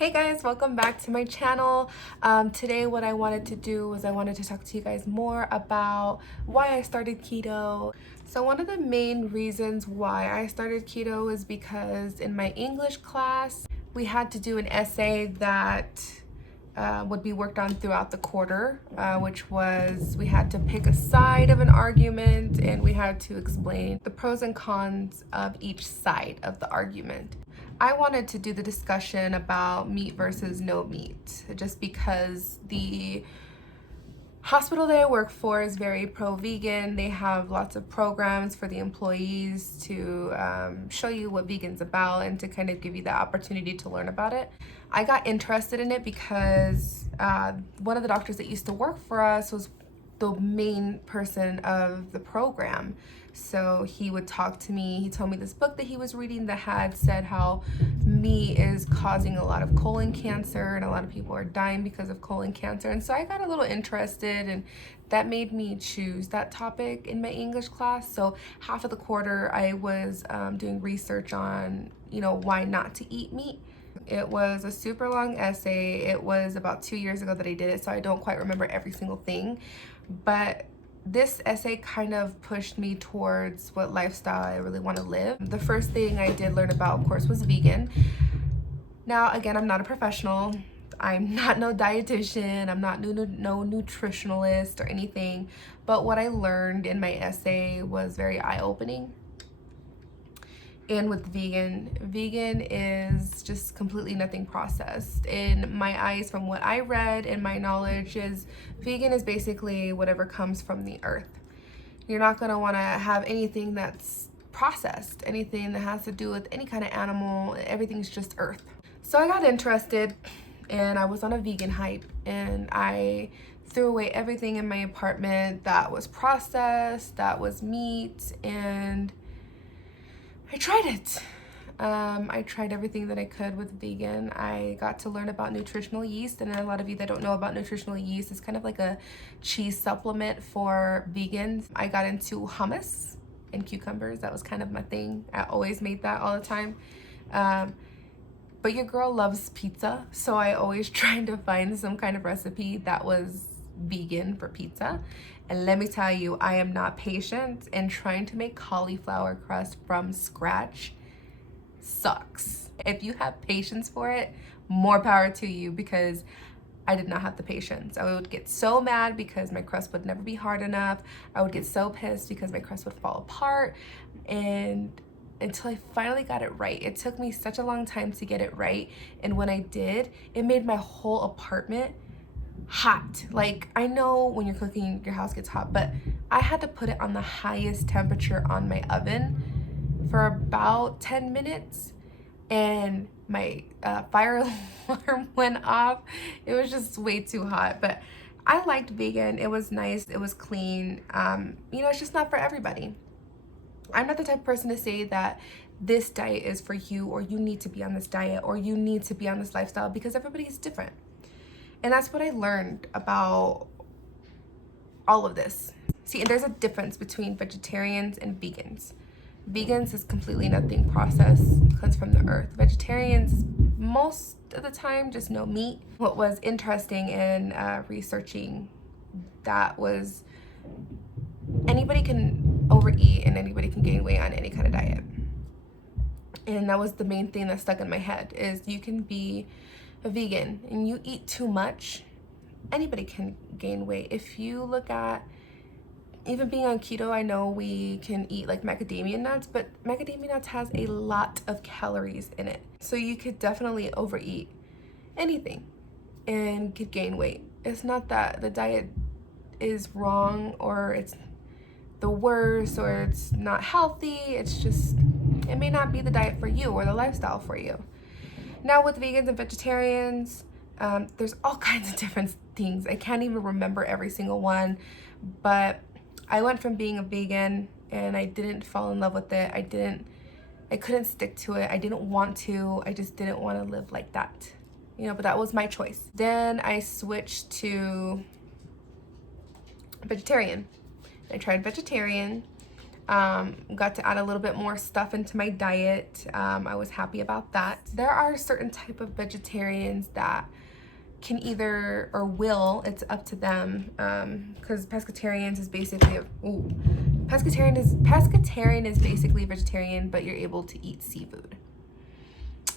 Hey guys, welcome back to my channel. Today what I wanted to do was I wanted to talk to you guys more about why I started keto. So one of the main reasons why I started keto is because in my English class we had to do an essay that would be worked on throughout the quarter, which was we had to pick a side of an argument and we had to explain the pros and cons of each side of the argument. I wanted to do the discussion about meat versus no meat just because the hospital that I work for is very pro-vegan. They have lots of programs for the employees to show you what vegan's about and to kind of give you the opportunity to learn about it. I got interested in it because one of the doctors that used to work for us was the main person of the program. So he would talk to me. He told me this book that he was reading that had said how meat is causing a lot of colon cancer and a lot of people are dying because of colon cancer. And so I got a little interested, and that made me choose that topic in my English class. So half of the quarter I was doing research on, why not to eat meat. It was a super long essay. It was about 2 years ago that I did it, so I don't quite remember every single thing. But this essay kind of pushed me towards what lifestyle I really want to live. The first thing I did learn about, of course, was vegan. Now, again, I'm not a professional. I'm not no dietitian. I'm not no nutritionalist or anything. But what I learned in my essay was very eye-opening. And with vegan is just completely nothing processed. In my eyes, from what I read and my knowledge, is vegan is basically whatever comes from the earth. You're not gonna wanna have anything that's processed, anything that has to do with any kind of animal. Everything's just earth. So I got interested and I was on a vegan hype, and I threw away everything in my apartment that was processed, that was meat, and I tried it. I tried everything that I could with vegan. I got to learn about nutritional yeast, and a lot of you that don't know about nutritional yeast, it's kind of like a cheese supplement for vegans. I got into hummus and cucumbers. That was kind of my thing. I always made that all the time. But your girl loves pizza, so I always tried to find some kind of recipe that was vegan for pizza. And let me tell you, I am not patient, and trying to make cauliflower crust from scratch sucks. If you have patience for it, more power to you, because I did not have the patience. I would get so mad because my crust would never be hard enough. I would get so pissed because my crust would fall apart, and until I finally got it right. It took me such a long time to get it right, and when I did, it made my whole apartment hot. Like, I know when you're cooking, your house gets hot, but I had to put it on the highest temperature on my oven for about 10 minutes, and my fire alarm went off. It was just way too hot, but I liked vegan. It was nice. It was clean. It's just not for everybody. I'm not the type of person to say that this diet is for you, or you need to be on this diet, or you need to be on this lifestyle, because everybody's different. And that's what I learned about all of this. See, and there's a difference between vegetarians and vegans. Vegans is completely nothing processed, comes from the earth. Vegetarians, most of the time, just no meat. What was interesting in researching that was anybody can overeat and anybody can gain weight on any kind of diet. And that was the main thing that stuck in my head, is you can be a vegan and you eat too much, anybody can gain weight. If you look at even being on keto, I know we can eat like macadamia nuts, but macadamia nuts has a lot of calories in it. So you could definitely overeat anything and could gain weight. It's not that the diet is wrong or it's the worst or it's not healthy. It's just, it may not be the diet for you or the lifestyle for you. Now with vegans and vegetarians, there's all kinds of different things. I can't even remember every single one, but I went from being a vegan and I didn't fall in love with it. I couldn't stick to it. I didn't want to. I just didn't want to live like that, but that was my choice. Then I switched to vegetarian. I tried vegetarian. Got to add a little bit more stuff into my diet. I was happy about that. There are certain type of vegetarians that can either or will, it's up to them, because pescatarians is basically pescatarian is basically vegetarian, but you're able to eat seafood.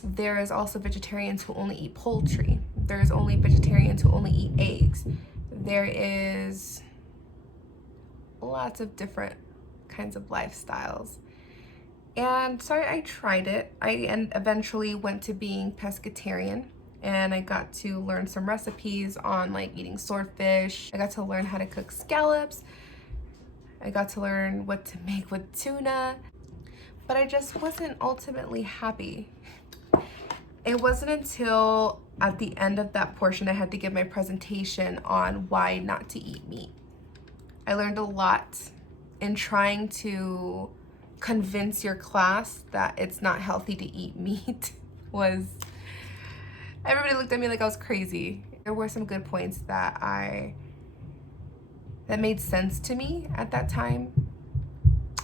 There is also vegetarians who only eat poultry. There's only vegetarians who only eat eggs. There is lots of different kinds of lifestyles. And so I tried it. I eventually went to being pescatarian, and I got to learn some recipes on like eating swordfish. I got to learn how to cook scallops. I got to learn what to make with tuna, but I just wasn't ultimately happy. It wasn't until at the end of that portion I had to give my presentation on why not to eat meat. I learned a lot in trying to convince your class that it's not healthy to eat meat. Everybody looked at me like I was crazy. There were some good points that made sense to me at that time.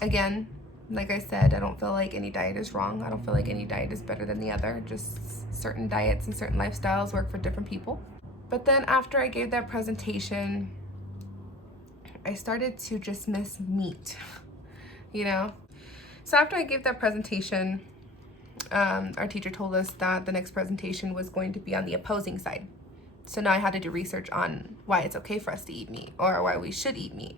Again, like I said, I don't feel like any diet is wrong. I don't feel like any diet is better than the other. Just certain diets and certain lifestyles work for different people. But then after I gave that presentation, I started to just miss meat, you know? So after I gave that presentation, our teacher told us that the next presentation was going to be on the opposing side. So now I had to do research on why it's okay for us to eat meat, or why we should eat meat.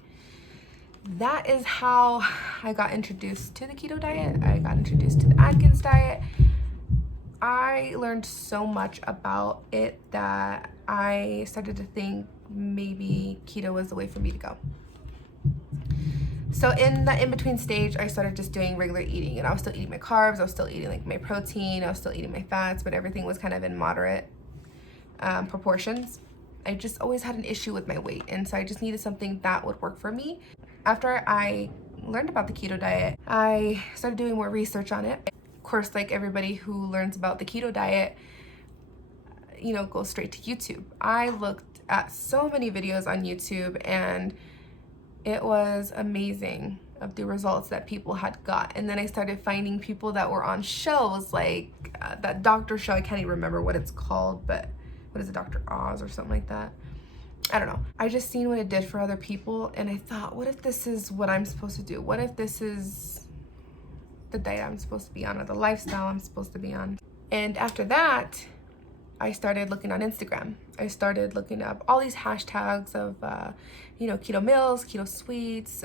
That is how I got introduced to the keto diet. I got introduced to the Atkins diet. I learned so much about it that I started to think maybe keto was the way for me to go. So in the in-between stage, I started just doing regular eating, and I was still eating my carbs, I was still eating like my protein, I was still eating my fats, but everything was kind of in moderate proportions. I just always had an issue with my weight, and so I just needed something that would work for me. After I learned about the keto diet, I started doing more research on it. Of course, like everybody who learns about the keto diet, you know, goes straight to YouTube. I looked at so many videos on YouTube, and it was amazing of the results that people had got. And then I started finding people that were on shows like that doctor show. I can't even remember what it's called, but what is it, Dr. Oz or something like that? I don't know. I just seen what it did for other people, and I thought, what if this is what I'm supposed to do? What if this is the diet I'm supposed to be on, or the lifestyle I'm supposed to be on? And after that, I started looking on Instagram. I started looking up all these hashtags of, you know, keto meals, keto sweets,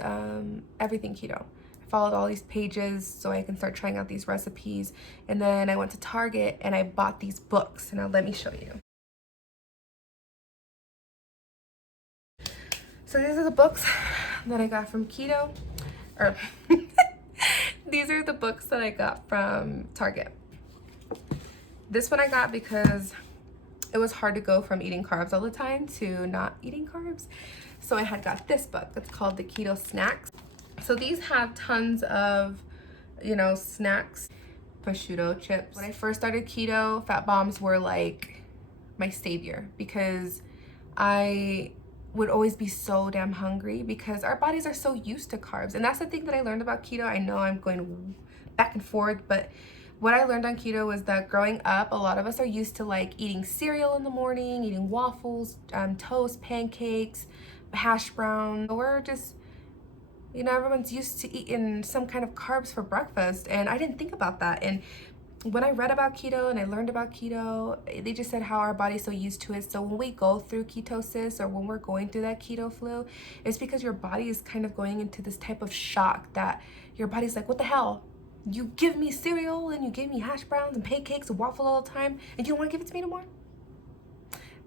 everything keto. I followed all these pages so I can start trying out these recipes. And then I went to Target and I bought these books. And now let me show you. So these are the books that I got from Keto, or these are the books that I got from Target. This one I got because it was hard to go from eating carbs all the time to not eating carbs. So I had got this book. It's called the Keto Snacks. So these have tons of, you know, snacks. Prosciutto chips. When I first started keto, fat bombs were like my savior, because I would always be so damn hungry because our bodies are so used to carbs. And that's the thing that I learned about keto. I know I'm going back and forth, but what I learned on keto was that growing up, a lot of us are used to like eating cereal in the morning, eating waffles, toast, pancakes, hash brown. We're just, you know, everyone's used to eating some kind of carbs for breakfast. And I didn't think about that. And when I read about keto and I learned about keto, they just said how our body's so used to it. So when we go through ketosis, or when we're going through that keto flu, it's because your body is kind of going into this type of shock that your body's like, what the hell? You give me cereal and you give me hash browns and pancakes and waffle all the time, and you don't want to give it to me no more?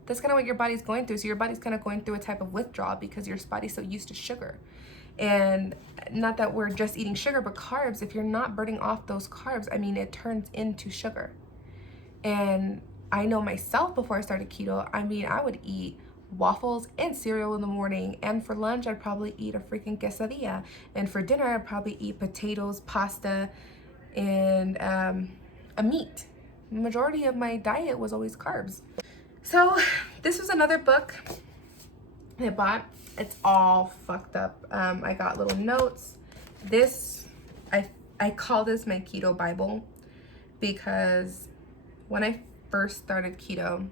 That's kind of what your body's going through. So your body's kind of going through a type of withdrawal because your body's so used to sugar. And not that we're just eating sugar, but carbs, if you're not burning off those carbs, I mean, it turns into sugar. And I know myself, before I started keto, I mean, I would eat waffles and cereal in the morning, and for lunch I'd probably eat a freaking quesadilla, and for dinner I'd probably eat potatoes, pasta, and a meat. The majority of my diet was always carbs. So this was another book I bought. It's all fucked up. I got little notes This, I call this my keto Bible, because when I first started keto,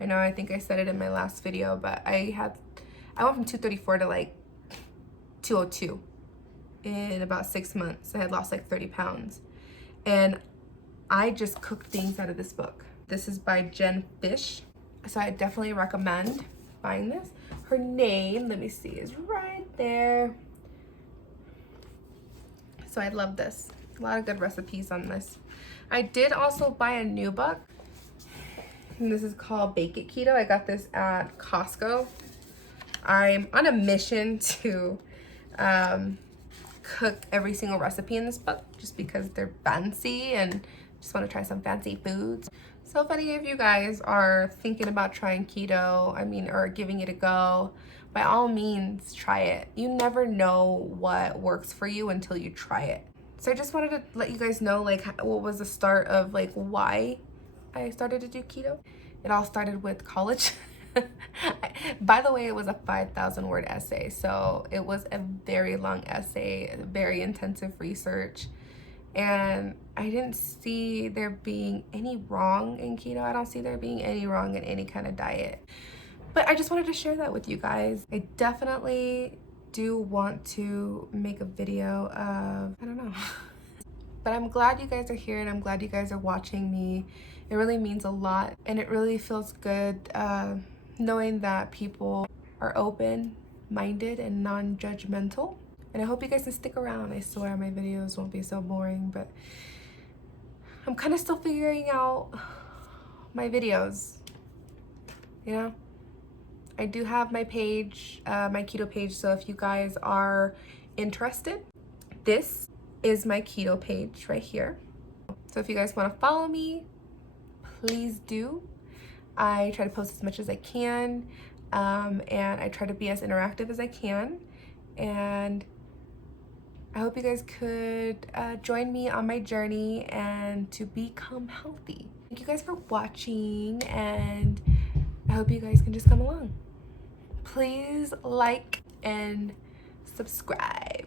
I know I think I said it in my last video, but I went from 234 to like 202 in about 6 months. I had lost like 30 pounds. And I just cooked things out of this book. This is by Jen Fish. So I definitely recommend buying this. Her name, let me see, is right there. So I love this. A lot of good recipes on this. I did also buy a new book. And this is called Bake It Keto. I got this at Costco. I'm on a mission to cook every single recipe in this book, just because they're fancy and just want to try some fancy foods. So if any of you guys are thinking about trying keto, or giving it a go, by all means try it. You never know what works for you until you try it. So I just wanted to let you guys know like what was the start of like why I started to do keto. It all started with college. By the way, it was a 5,000 word essay, so it was a very long essay, very intensive research, and I didn't see there being any wrong in keto. I don't see there being any wrong in any kind of diet, but I just wanted to share that with you guys. I definitely do want to make a video of, I don't know. But I'm glad you guys are here and I'm glad you guys are watching me. It really means a lot, and it really feels good knowing that people are open-minded and non-judgmental. And I hope you guys can stick around. I swear my videos won't be so boring, but I'm kind of still figuring out my videos, you know? I do have my page, my keto page, so if you guys are interested, this is my keto page right here. So if you guys want to follow me, please do. I try to post as much as I can, and I try to be as interactive as I can, and I hope you guys could join me on my journey and to become healthy. Thank you guys for watching, and I hope you guys can just come along. Please like and subscribe.